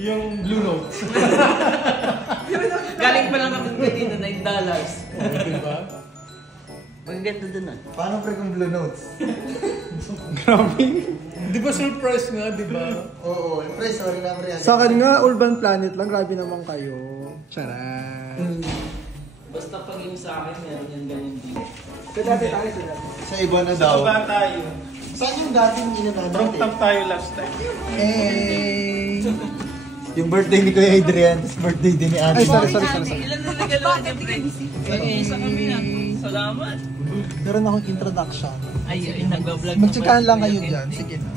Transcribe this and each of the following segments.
Yung Blue Notes. Galing pa lang kami kanina, $9. Diba? Magaganda dun ah. Paano pre kung Blue Notes? Grabe. Di ba surprise nga, di ba? Oo, pre, sorry na pre. Sa akin nga, Urban Planet lang. Grabe naman kayo. Charan. Basta pag yung sa akin, meron yan ganyan dito. Sa dati tayo, sa dati. Sa iba na daw. Sa ba tayo? Saan yung dating inanada? Rooftop tayo last time. Hey! Yung birthday ni Kuya Adrian, tapos birthday din ni Ate. Ay, sorry. Ilan na regalo natin, pre? Isa kami na. Salamat. Meron akong introduction. Ay, nag-vlog. Magtsikahan lang kayo dyan. Sige na.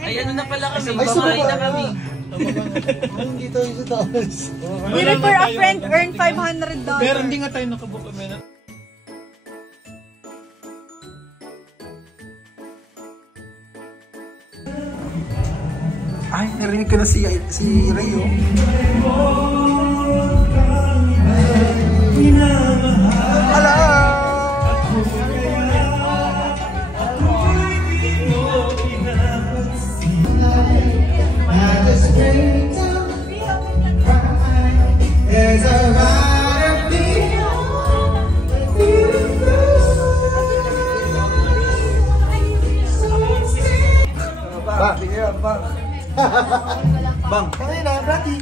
Ay, ano na pala kami. Ay, Babae na kami. Ay, hindi tayo sa taas. We refer a friend, earn $500. Pero hindi nga tayo nakabook kami na. Ay, narinig ko na si Rayo. Hello! Bang! Kaya na, Brady!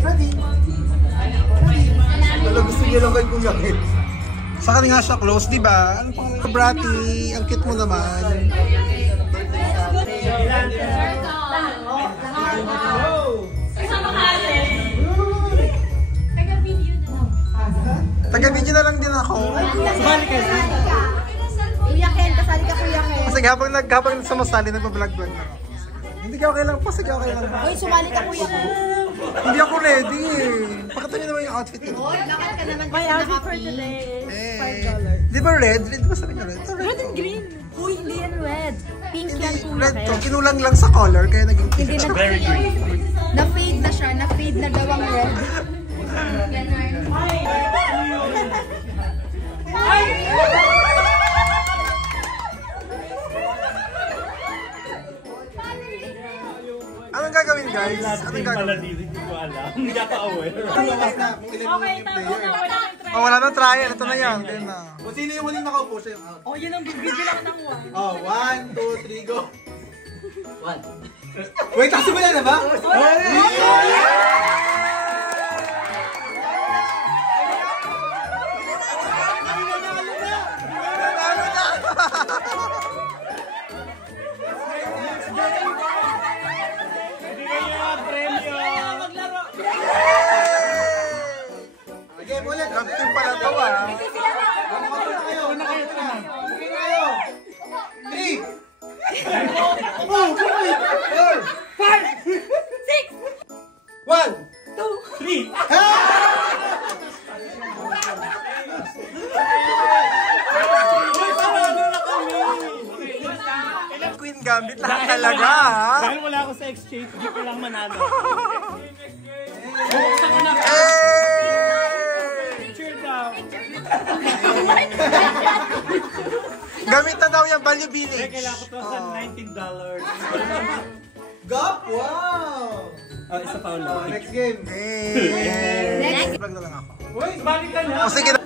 Brady! Wala gusto niya lang kayo kumyakin. Sa kanya nga siya close, di ba? Ano pangalan ko, Brati? Ang cute mo naman. Taga-video na lang din ako. Sumali ka. Kuya Ken, kasali ka Kuya Ken. Kasi habang sumasali, nagpa-vlog na ako. Hindi ka okay lang po, sige okay lang. Uy, sumali ka Kuya Ken. Hindi ako ready eh. Pakita niyo naman yung outfit ko. Uy, bakit ka naman my outfit for today is $5. Di ba red? Red ba sabi niyo red? Red and green. Uy, hindi yan red. Pink yan Kuya Red to. Ken. Kinulang lang sa color, kaya naging pink. Hindi na very green. Na-fade na siya, na-fade na gawang red. Anong gagawin guys? Anong gagawin? Hindi ko alam. Hindi ako aware. Oh, wala na trial. Ito na yan. Ganyan na. Kung sino yung huling nakaupo, siya yung out. Oh, yun ang bibigyan ako ng one. Oh, 1, 2, 3, go! 1. Wait, kasi wala na ba? Game ulit! Captain pala to ah. Una kayo, naman. Okay na kayo. 3! 1! Queen Gambit lahat talaga ha. Dahil wala ako sa exchange, hindi ko lang manalo. Cheer daw. Gamit na daw yung Value Village. Kailangan ko to sa $19. Gop! Wow! Oh, isa pa ulit. Next game. Next. Vlog na lang ako. Uy, balik ka na. O sige na.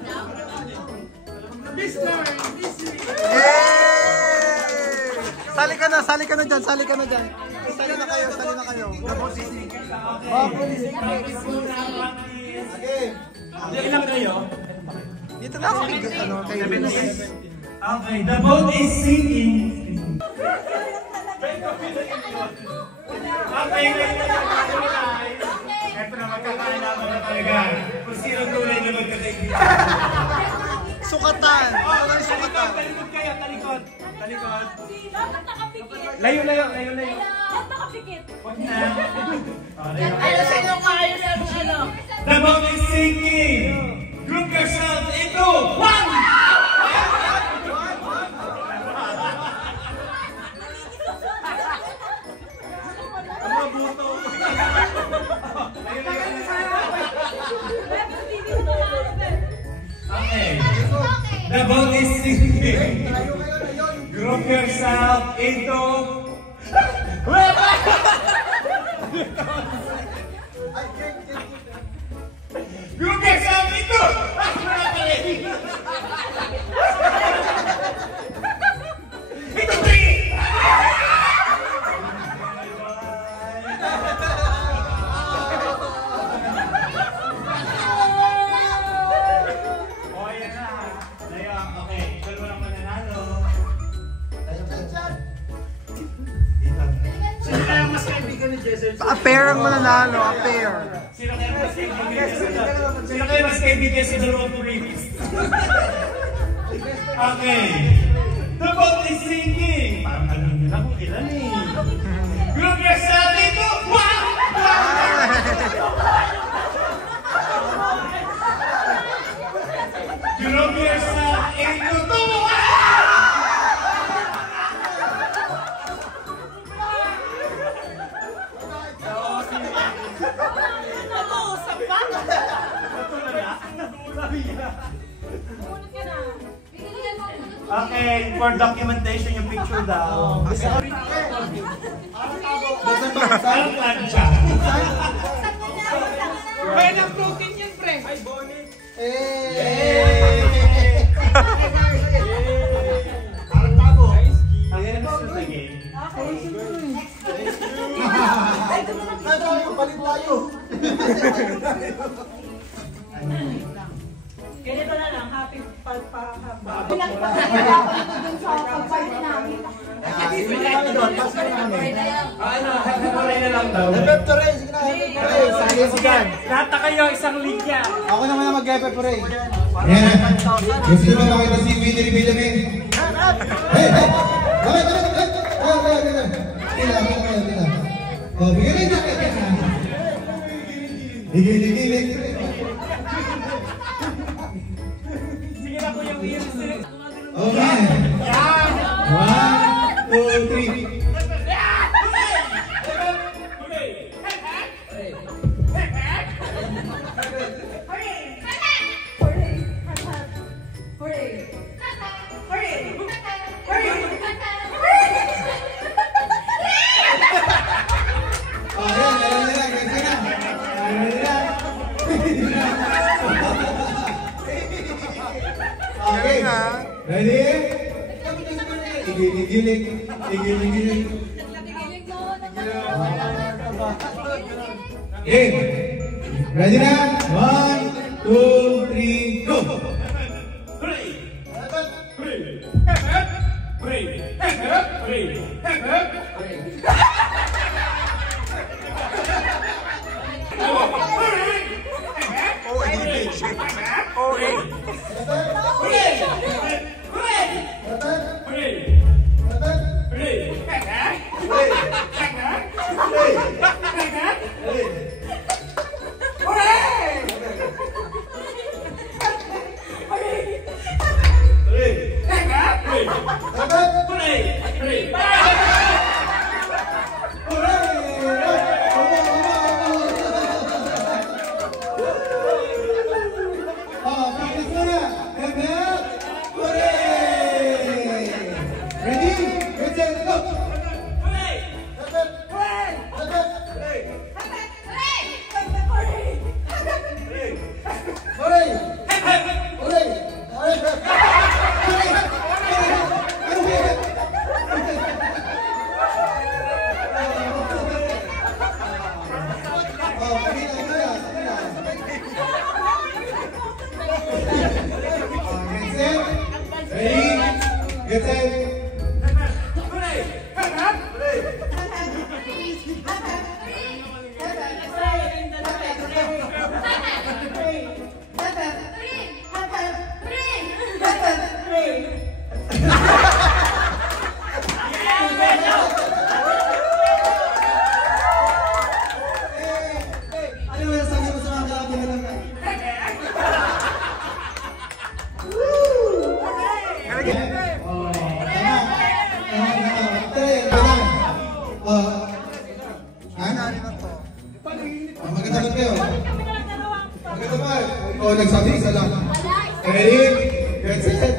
Sali ka na dyan, sali ka na dyan. Sali na kayo. Okay. Ilang kayo? Dito na ako. Kayo. Okay, the boat is sinking. Okay, ito na magkakaalaman na talaga. Kung sino tunay na magkakaibigan. Sukatan. Ano yung sukatan? Talikod kayo, talikod. Dapat nakapikit. Layo. Dapat nakapikit. Huwag na. Ano sa inyo kayo sa ano? The boat is sinking. Group yourselves into one. Okay. The boat is sinking. Group yourself into Group yourself into! Into three! Oh, yan na. Layang, okay. Dalawa lang mananalo. Sino kaya mas kaibigan ni Jessel? A pair ang mananalo, a pair. Sino kaya mas kaibigan Sino kaya mas kaibigan sa dalawang previous? Okay. The boat is sinking. Parang alam nila kung ilan eh. Group yourself into one! Group yourself into two! Okay, for documentation yung picture daw. Saan plancha? Kaya ng protein yun, pre. Ay, bonnet. Parang tabo. Ang yan ang sige. Balik tayo. Ganito na lang, happy pa. Pinagpapalapit ko dun sa pag-party namin. Ano, happy birthday na lang daw. Happy Ray, sige na. Sige. Lahat na kayo, isang linya. Ako naman na mag-happy Ray. Yan. Gusto mo makita si Winnie Villamin? Hey! Hey! Bakit? Tila. Oh, bigyan rin natin. Higil. Sige na po yung ears. Okay. 1, 2, 3. Okay. Ready? Higil. Okay. Ready na? 1, 2, 3, go! Get set. Magkatapat kayo. Magkatapat. O, nagsabi, isa lang. Ready? Get set.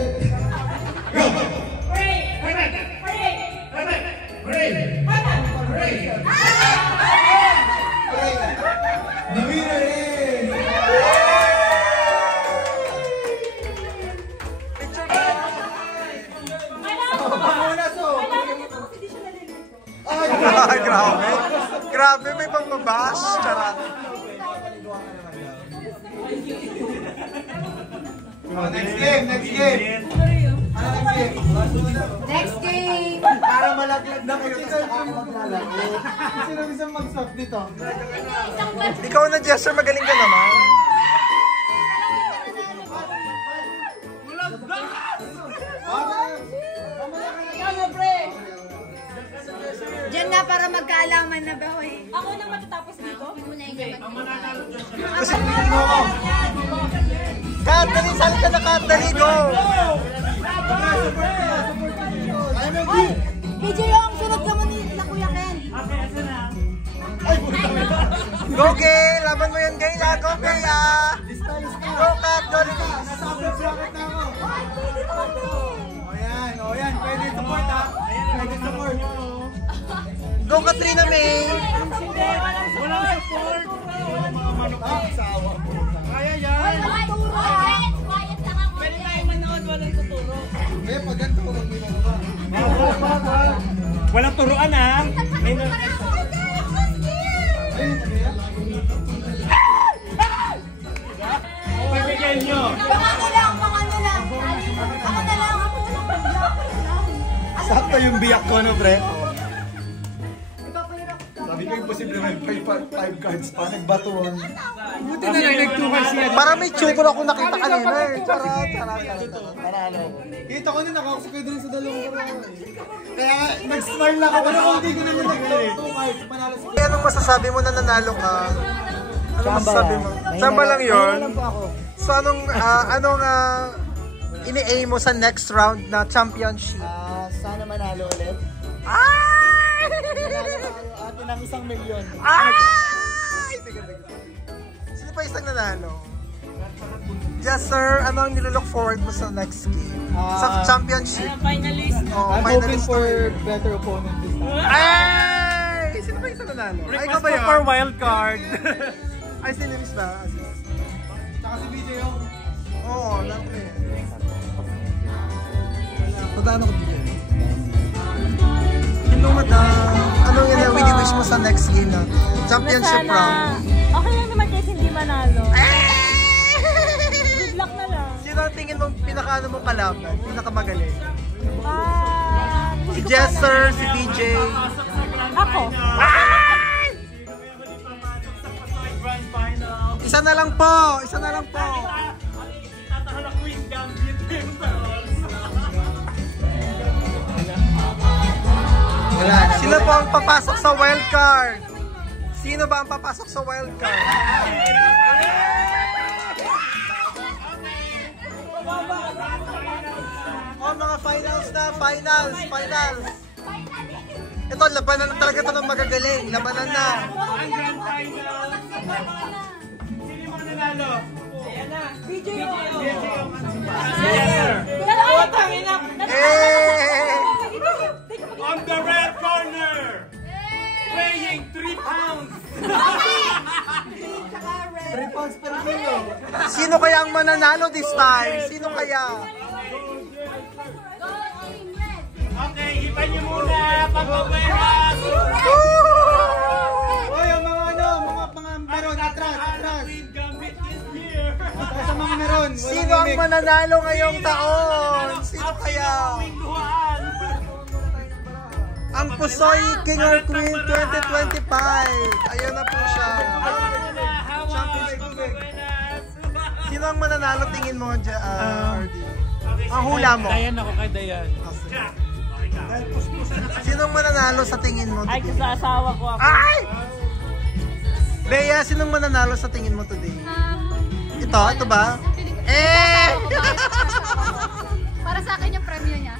Go! Pray! Grabe. Grabe, may pambabash. Charot. Next game. Ano next game? Next game. Para malaglag na kayo sa ako maglalaro. Sino isang mag-stop dito? Ikaw na, Jester, magaling ka naman. Diyan na para magkaalaman na ba, hoy? Ako na matatapos dito? Kat, dali, sali ka na, Kat, dali, go! Hoy! BJ yung sunod ka mo ni Kuya Ken. Go, Gay! Laban mo yan, Gay, Go, Gay, Go, Kat, go, release! Hoy, pwede naman din. O yan, pwede support ha. Pwede support. Go, Katrina May! Walang support. Kaya yan. Hoy, walang turo ha. Pwede tayo manood, walang tuturo. Eh, pag ganito, huwag mo na. Walang turuan ha. Pagbigyan nyo. Pangano lang. Ako na lang. Ako walang pag-block. Sakto yung biyak ko, no, pre? Ipapahirap ka. Sabi ko imposible may 5 cards pa, nagbatuan. Buti na lang nag-2 siya. Para may chukol ako nakita kanina eh. Charot. Kita ko din, nakakasakay din sa dalawang karo. Kaya nag-smile lang ako, pero hindi ko naman nag-2 cards, panalo sa... Anong masasabi mo na nanalo ka? Anong masasabi mo? Samba lang yun? So anong ini-aim mo sa next round na championship? Sana manalo ulit. Ay! Manalo tayo atin ng 1 milyon. Ay! Sige. Sino pa isang nanalo? Yes, sir. Ano ang nilook forward mo sa next game? Sa championship? Finalist. Oh, I'm hoping finalist for to win. better opponent this time. Ay! Sino pa isang nanalo? Ay, ikaw ba yun? For wild card. Ay, si Liris ba? Tsaka si BJ yung... Oo, lang eh. Tadaan ako dito. Hello, madam. Anong winning wish mo sa next game na? Championship round. Okay lang naman kahit hindi manalo. Good luck na lang. Sino ang tingin mong pinaka-ano mong kalaban? Pinakamagaling? Si Gusto ko Jester, si BJ. Ako. Isa na lang po! Isa na lang po! Wala na. Sino po ang papasok sa wildcard? Sino ba ang papasok sa wildcard? Oh, mga finals na! Finals! Ito, labanan na talaga ito ng magagaling. Labanan na. Ang grand final. Sino mo nanalo? BJ On the red corner, weighing 3 pounds. 3 pounds per kilo. Sino kaya ang mananalo this time? Sino kaya? Okay, hipan niyo muna. Pagbabayas. Oy, ang mga meron, atras. Gambit is here. Sa mga meron. Sino ang mananalo ngayong taon? Sino kaya? Ang Pusoy King or Queen 2025. Ayun na po siya. Sino ang mananalo tingin mo, RD? Ang hula mo. Dayan ako kay Dayan. Sino ang mananalo sa tingin mo Ay, today? sa asawa ko ako. Ay! Bea, sino ang mananalo sa tingin mo today? Ito ba? Para sa akin yung premyo niya.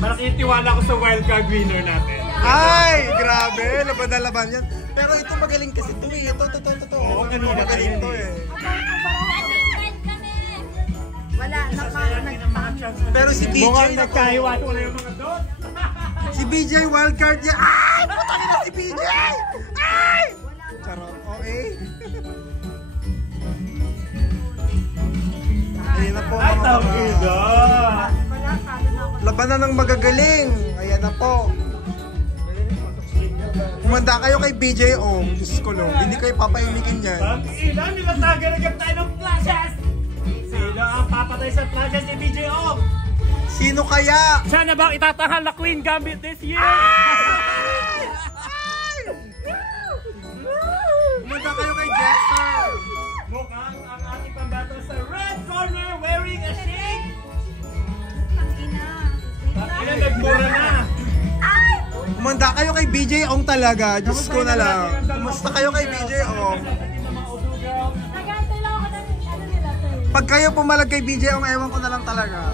Malaking tiwala ko sa wildcard winner natin. Ay, grabe. Laban na laban yan. Pero ito magaling kasi ito eh. Ito. Oo, kanina magaling kayo ito eh. Wala, Pero si BJ Mukhang na nagkahiwato na yung mga doon. Si BJ wildcard niya. Ay! Putangin na si BJ! Ay! Charot. Okay. Ayun na po Ay, mga tawag ito. Labanan ng magagaling. Ayan na po. Kumanda kayo kay BJ Ong. Diyos ko no, hindi kayo papainikin yan. Sino ang nilatagay tayo ng flashes? Sino ang papatay sa flashes ni BJ Ong? Sino kaya? Siya na bang itatahal na Queen Gambit this year? Kumanda kayo kay Jester. Mukhang ang ating pambato sa red corner wearing a shade. Ina, nagmura na. Kumanda kayo kay BJ Ong talaga. Diyos ko na lang. Kumusta kayo kay BJ Ong? Nagantay lang ako ng ano nila, sir. Pag kayo pumalag kay BJ Ong, ewan ko na lang talaga.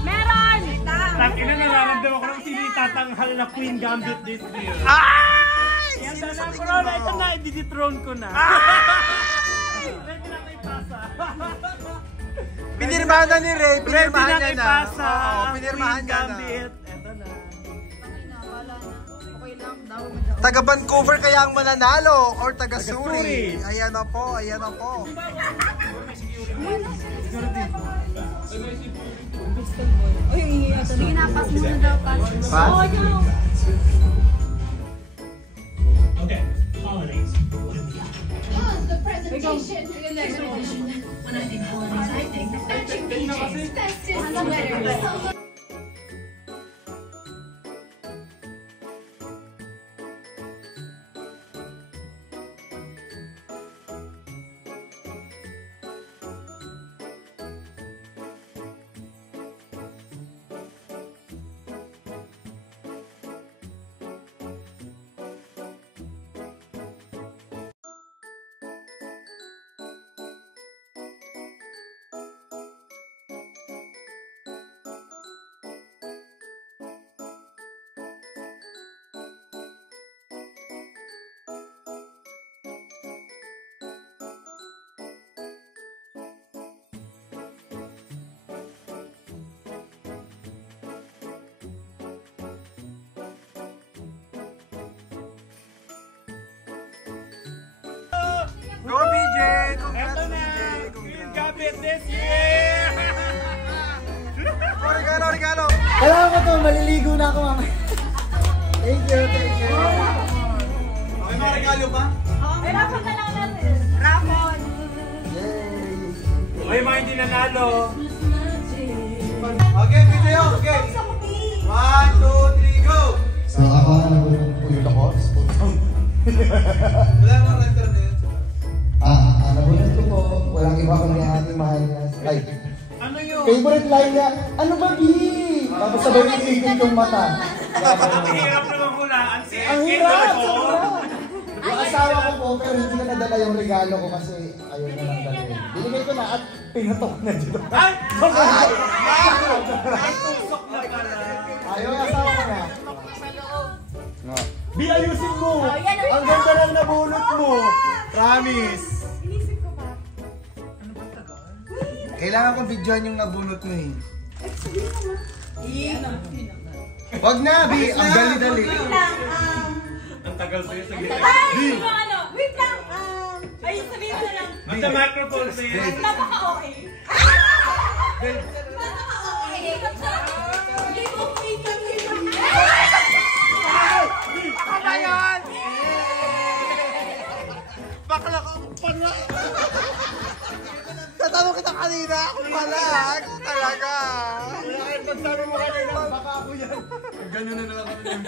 Meron! Ina, nararamdaman ko lang sino itatanghal na Queen Gambit this year. Ay! Yan Sino na sa na, tingin Corona, mo? ito na, i-dethrone ko na. Ready na kay Pasa. Pinirmahan na ni Ray. Ready Pinirmahan na niya kay na. Pasa. Oo, pinirmahan Queen niya na. Gambit. Ito na. Taga Vancouver kaya ang mananalo or taga Taga-Suri. Suri. Ayan na po, ayan na po. Sige na, pass muna daw, pass. Okay, holidays. The presentation for your next edition. When I think holidays, I think fetching PJ's bestest sweaters. Go BJ! Ito Congrats na, BJ! Queen Congrats! Gambit this year. Oh, regalo, regalo! Kailangan ko to, maliligo na ako mamaya. Thank you, thank you. May mga regalo pa? May rapon na lang natin. Rapon. Yay! Uy, mga hindi nanalo. Okay, BJ Ong, okay! 1, 2, 3, go! Ako na nabulot ako. Wala namang renter na yun. Nabulot ko po. Walang iba kundi ang ating mahal na slide. Ano yun? Favorite line niya, ano ba Bi? Tapos sabay itigil yung mata. Ang hirap naman hulaan. Ang hirap! Yung asawa ko po, pero hindi na nadala yung regalo ko kasi ayaw na lang dalhin. Binigay ko na at pinatok na dito. Ay! Ay, tusok na pala. Ayaw yung asawa ko na. Bi, ayusin mo! Ang ganda lang nabulot mo! Promise! Inisip ko pa. Kailangan kong videoan yung nabunot mo eh. Wag na, Bi! Ang dali-dali. Ang tagal sa'yo sa gitna. Ay! Yung ano? Wait lang. Ay, sabihin mo na lang. Ang the microphone sa'yo. Napaka-okay. Ano yan? Bakla ka pala! Tatanong kita kanina, ako pala. Ako talaga. Wala kahit magsabi mo kanina, baka ako yan. Ganun na lang kami ng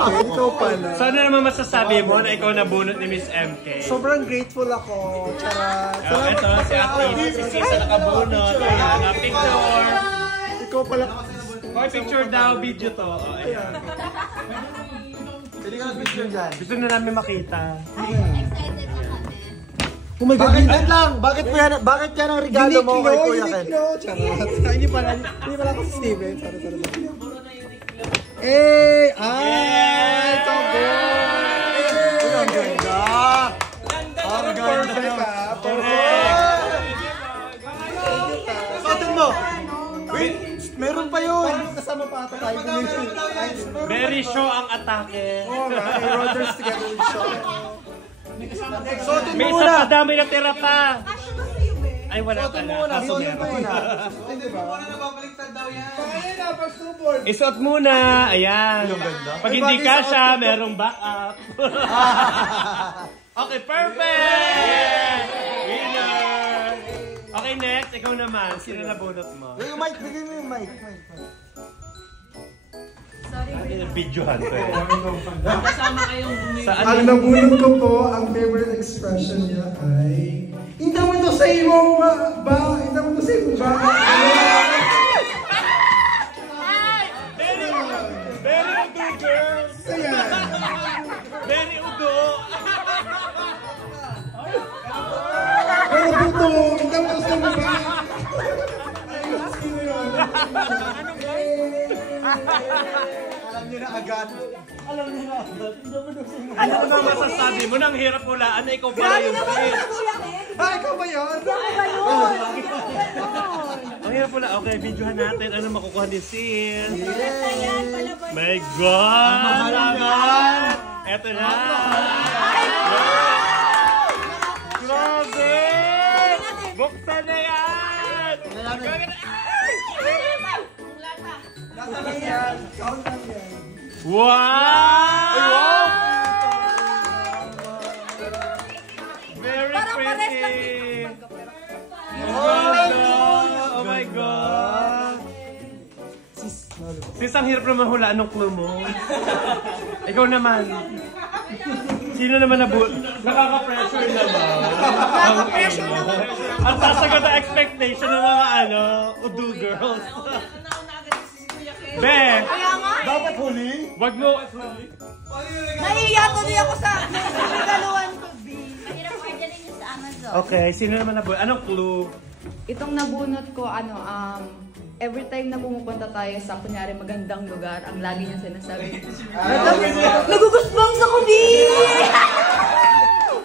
ikaw pala. So ano naman masasabi mo na ikaw nabunot ni Miss MK? Sobrang grateful ako. Charot. Ito, si Ate si Sisa nakabunot. Ayan, picture. Ikaw pala. Hoy, picture daw, video to. Oh, ayan. Pwede ka picture dyan. Gusto na namin makita. Oh my God, wait lang! Bakit yan ang regalo mo kay Kuya Ken? Charot. Hindi pala ako si Steven. Sorry. Eh! Yay! Kago! Ang ganda! Ang ganda! Suotin mo! Wait! Meron pa yun! Kasama pa ata tayo. Very show ang atake. Ay, Rodgers together with Shaw. Suotin mo May muna! isa pa daw, may natira pa. Ay, wala pala. Kaso meron. Hindi ba? Muna nababaliktad daw yan. Ay, napag-support. Isuot muna. Ayan. Pag hindi kasha, merong backup. Okay, perfect! Winner! Okay, next. Ikaw naman. Sino na bunot mo? Yung mic, bigay mo yung mic. Videohan ko eh. Kasama kayong bumili. Ang nabunod ko po, ang favorite expression niya ay hindi mo to sa imo ba? Hindi mo to sa imo ba? Very udo, girls! Very udo! Pero buto, hindi mo to sa imo ba? Alam niyo na agad. Ano ba masasabi mo? Nang hirap hulaan na ikaw pala yung sis. Ah, ikaw ba yun? Ang hirap hulaan. Okay, videohan natin. Ano makukuha ni sis? My God! Naman! Eto na! Grabe! Buksan na yan! Wow! Very pretty! Oh my God! Sis, ang hirap naman hulaan ng clue mo. Ikaw naman. Sino naman nakaka-pressure naman? Nakaka-pressure naman. Ang tasagot na expectation ng mga Udo girls. Be! Dapat huli? Wag mo. Nahiya tuloy ako sa regaluhan ko, B. Mahirap orderin nyo sa Amazon. Okay, sino naman nabunot? Anong clue? Itong nabunot ko, every time na pumupunta tayo sa kunyari magandang lugar, ang lagi niya sinasabi, nagugusbang sa kubi!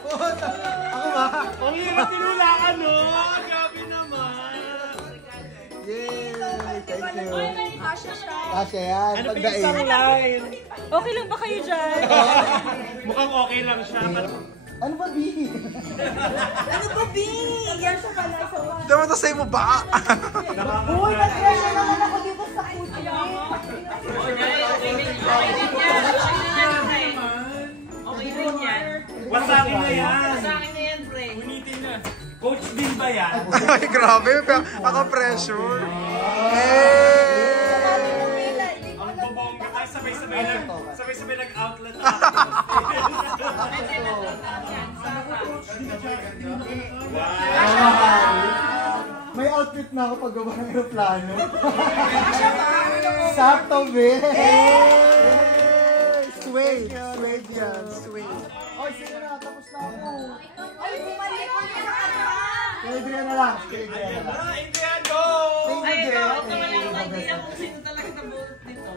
Ako ba? Ang hirap tinulaan, no? Grabe naman. Yay! Thank you. Kasha siya. Kasha yan. Ano pa yung isang line? Okay lang ba kayo dyan? Mukhang okay lang siya. Ano ba, B? Ano ba, B? Yan siya pala sa one. Hindi mo to sa imo ba? Uy, nag-pressure naman ako dito sa puti. Okay din yan. Wasakin na yan. Sa akin na yan, pre. Unitin na. Coach Bill ba yan? Ay, grabe. Ako-pressure. Ang bobongga. Ay, sabay-sabay nag-outlet. May outfit na ako pag gawa ng aeroplano. Sakto, be! Suede. Suede yan. Suede. Oy, sige na. Tapos na ako. Ay, bumalik ko niya sa kanya. Kaya Adrian na lang. Kaya Adrian na lang. Adrian, go! Ay, ito. Ako wala akong idea kung sino talaga nabunot nito.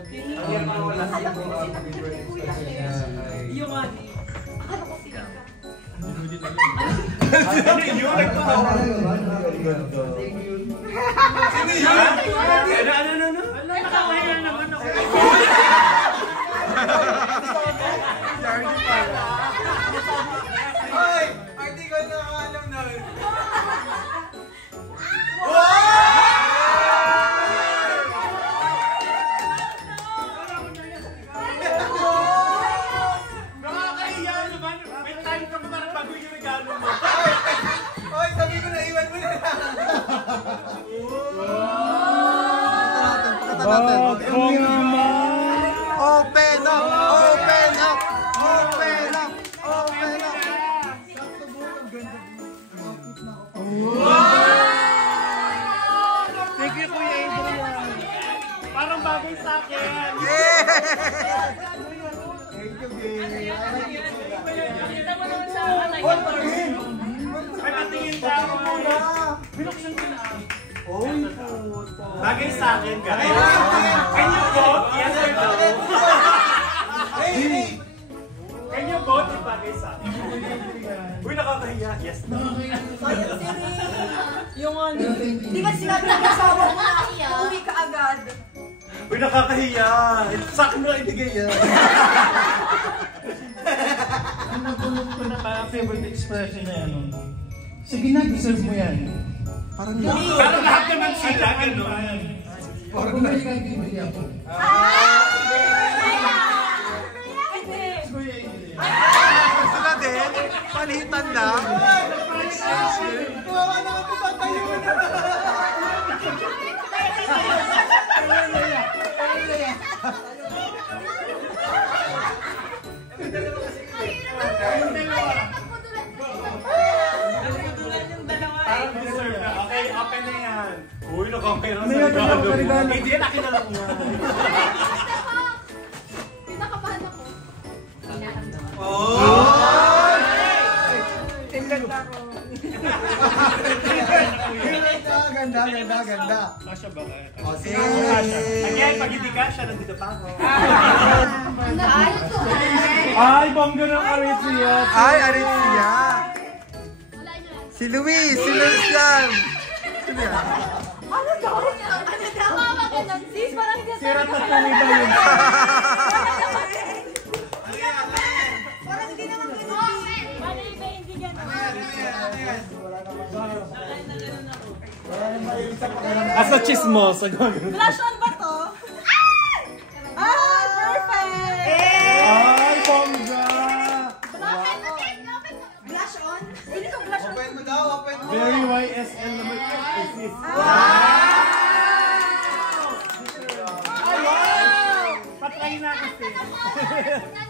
Yung ano. Akala ko sila. Ano yun? Nagpapala. Sino yun? Ano? Nakakaya naman ako. Oy! Article na alam na. Nakakahiya naman. May time ka pa parang bago yung regalo mo. Oy, sabi ko na iwan mo na lang. Open up! Open up! Open up! Open up! Thank you, Kuya Adrian. Parang bagay sa akin. Yeah! Thank you, babe. Nakita mo naman sa akin. May patingin ka ako. Binuksan ko na. Bagay sa akin, guys. Can you vote? Yes or no? Can you vote yung bagay sa akin? Uy, nakakahiya. Yes, no. Yung ano. Di ba sinabi ng asawa mo na uwi ka agad? Uy, nakakahiya. Sa akin na ibigay yan. Ang nabunod ko na favorite expression na yan. Sige na, deserve mo yan. Parang Pero lahat naman sila, gano'n. Parang bumili ka yung bibili ako. sila din. Palitan lang. Kawawa naman ito tayo na. Parang deserve na. Okay, open na yan. Uy, nakapera sa regalo. Hindi yan, akin na lang yan. Pinakabahan ako. Ganda. Kasha ba kayo? O, sige. Again, pag hindi kasha, nandito pa ako. Nabunod ko Ay, bongga ng Aritzia. Ay, Aritzia. Wala niya. Si Luis yan. Sino yan? Ano daw? Mama ka lang, sis. Parang ganda. Sira tatali ba yun? Parang hindi naman gano'n. Mali ba hindi gano'n? Asa chismos. Blush on ba to? Ah! Perfect! Ay, bongga. Blush on? Hindi ko blush on. Open mo daw, open mo. Very YSL naman. Patry na kasi.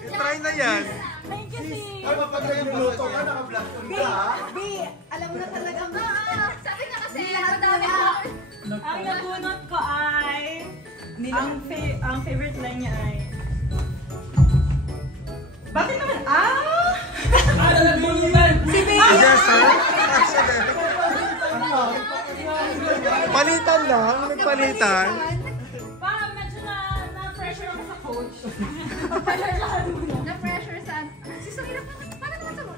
Try na yan. Thank you, sis. Ay, mapagay yung luto ka, naka-black on ka, ha? B, alam mo na talaga mo. Sabi niya kasi, Lahat madami na. ako. Ang nabunot ko ay... Ang favorite line niya ay... Bakit naman? Ah! Si Baby! Yes, sir. Actually. Palitan lang. Nagpalitan. Parang medyo na-pressure ako sa coach. Pressure lang muna. Na-pressure saan? Sisangin na paano naman ito?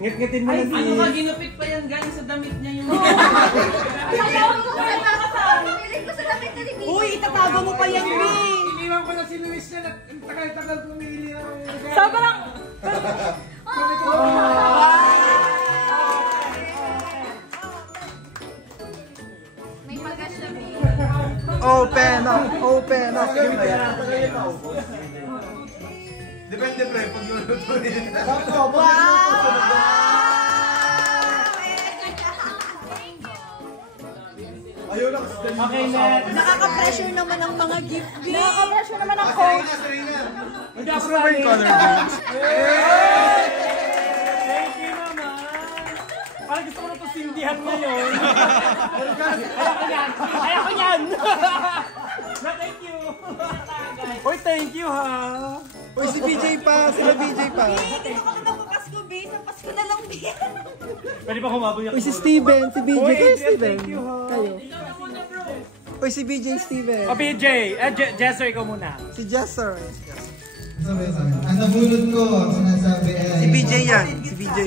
Ngit-ngitin mo na si... Ano ka, ginupit pa yan galing sa damit niya yung... Ayaw ko sa nakasal. Piling ko sa damit na limit. Uy, itatago mo pa yan, B! Iniwan ko na si Luis na tagal-tagal pumili ng... Sobrang... May pagkasya, B. Open up. Open up. Depende, pre, pag luluto rin. Ayaw na kasi dali. Okay, next. Nakaka-pressure naman ang mga gift, B! Nakaka-pressure naman ang coach! Serena. Hindi ako Gusto mo yung color? Thank you naman. Parang gusto ko na itong sindihan ngayon. Ayoko yan. Ayoko yan. Na thank you. Uy, thank you ha. Uy, si BJ pa. Sila BJ pa. Dito ka na Pasko, B! Sa Pasko na lang, B! Pwede ba humabol yung... Uy, si Steven. Si BJ. Uy, Kayo, Adrian, Steven. thank you ha. Kayo. Uy, si BJ Steven. O BJ, Jesser, ikaw muna. Si Jesser. Sabi, ang nabunod ko, ang sinasabi ay... Si BJ yan. Si BJ.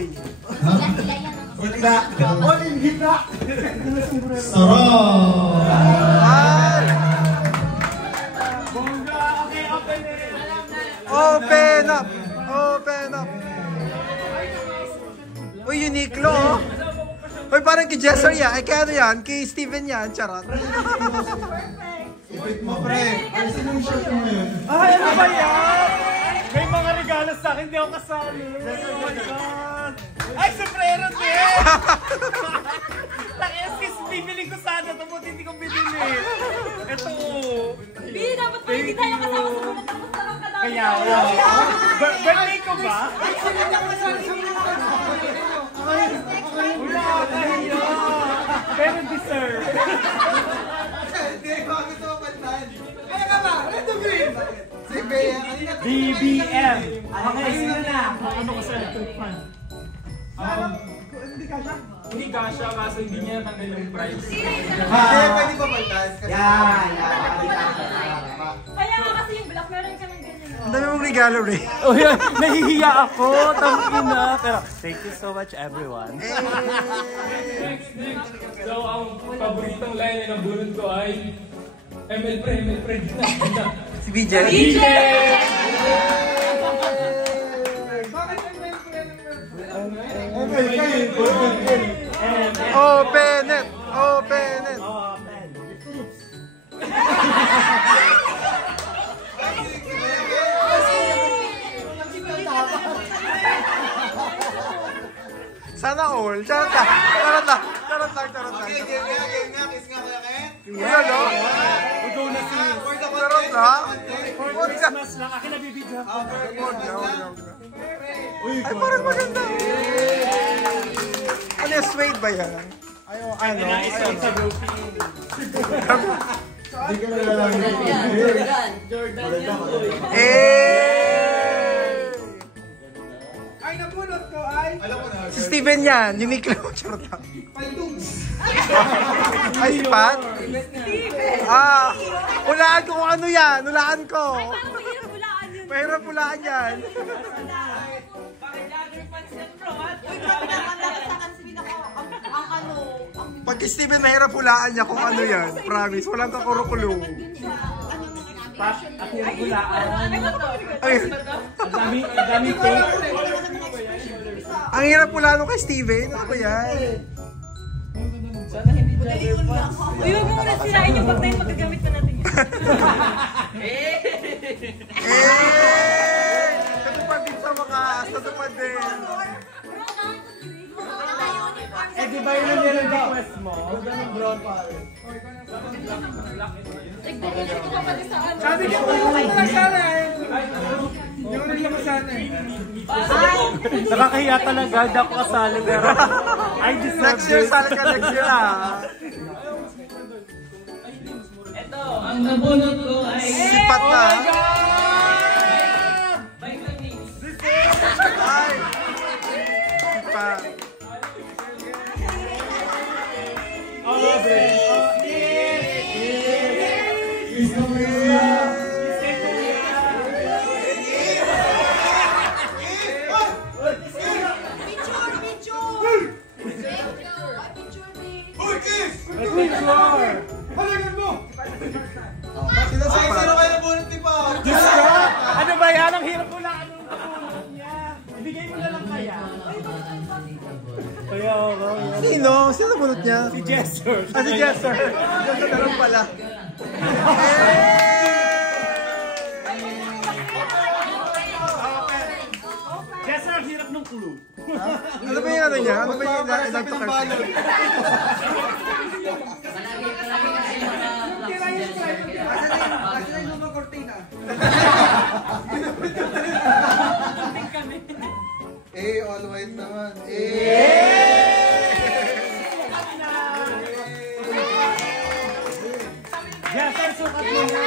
Gitna. All in gitna. Sarap! Ay! Bongga, okay, open it. Open up! Open up! Uy, Uniqlo oh! Uy, parang kay Jesser yan. Ay, kaya ano yan? Kay Steven yan. Charot. Ipit mo, pre. Alisin mo yung shirt mo ngayon. Ay, ano ba yan? May mga regalo sa akin, hindi ako kasali. Oh my God. Ay, sombrero din! Takis, bibiling ko sana ito, buti hindi ko binili. Ito. B, dapat pa hindi tayo kasama sa bulat tapos lang ka namin. Kaya, birthday ko ba? Wala, kahiya. Pero deserve. Hindi, bakit ito mapantan? Kaya ka ba? Red to green. Si Bea, kanina. BBM. Okay, sino na? Ano ka sa electric fan? Hindi kasha kasi hindi niya natanggal yung price. Hindi, pwede pa pantan. Yan. Kaya nga kasi yung black, meron ka ng ganyan. Ang dami mong regalo, Ray. Oh, yan. Nahihiya ako. Tangina. Pero thank you so much, everyone. Next. So, ang paboritong line na nabunod ko ay ML Pre na. Si BJ. BJ! Open it! Sana all. Charot lang. Charot lang. Okay, game nga. Kiss nga kaya kayo. Yan, no? Ikaw na si... Charot lang. For Christmas lang. Akin na bibidyo. Ay, parang maganda. Ano yung suede ba yan? Ano? Sa routine. Hindi ka na lang. Ay, nabunot ko ay... Si Steven yan. Uniqlo. Charot lang. Paldugs. Ay, si Pat? Hulaan ko kung ano yan. Hulaan ko. Mahirap hulaan yan. Pag kay Steven, mahirap hulaan niya kung ano yan. Promise. Walang kakurukulo. At yung hulaan. Ay, Ang dami tape. ang hirap hulaan ko kay Steven. Ano ba yan? Uy, huwag mo muna sirain yung bag na yung magagamit pa natin yun. Katupad din sa mga katupad din. Eh, di ba yun ang request mo? Sabi niya, yung lang sana eh. Yung lang sana eh. Nakakahiya talaga. Hindi ako kasali pero I deserve Next year, this. sali ka next year ah. Ito, ang nabunot ko ay... Sipat na. Vitamins. Ay. Sipat. Halagan mo! Sino kayo nabunot ni Pa? Diyos ko! Ano ba yan? Ang hirap ko lang. Anong napulot niya? Ibigay mo na lang kaya. Kaya ako. Sino? Sino nabunot niya? Si Jester. Si Jester. Jester na lang pala. Jester, ang hirap ng clue. Ano ba yung ano niya? Ano ba yung nagtukar? Kasi na yung lumang kortina. All white naman. Jester, sukat mo na.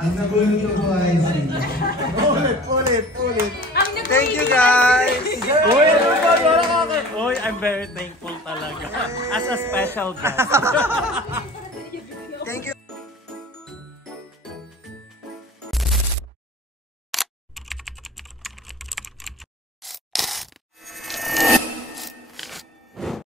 Ang nabunot ko ay si... Ulit. Thank you guys. Uy, ano ba? Uy, I'm very thankful talaga. As a special guest.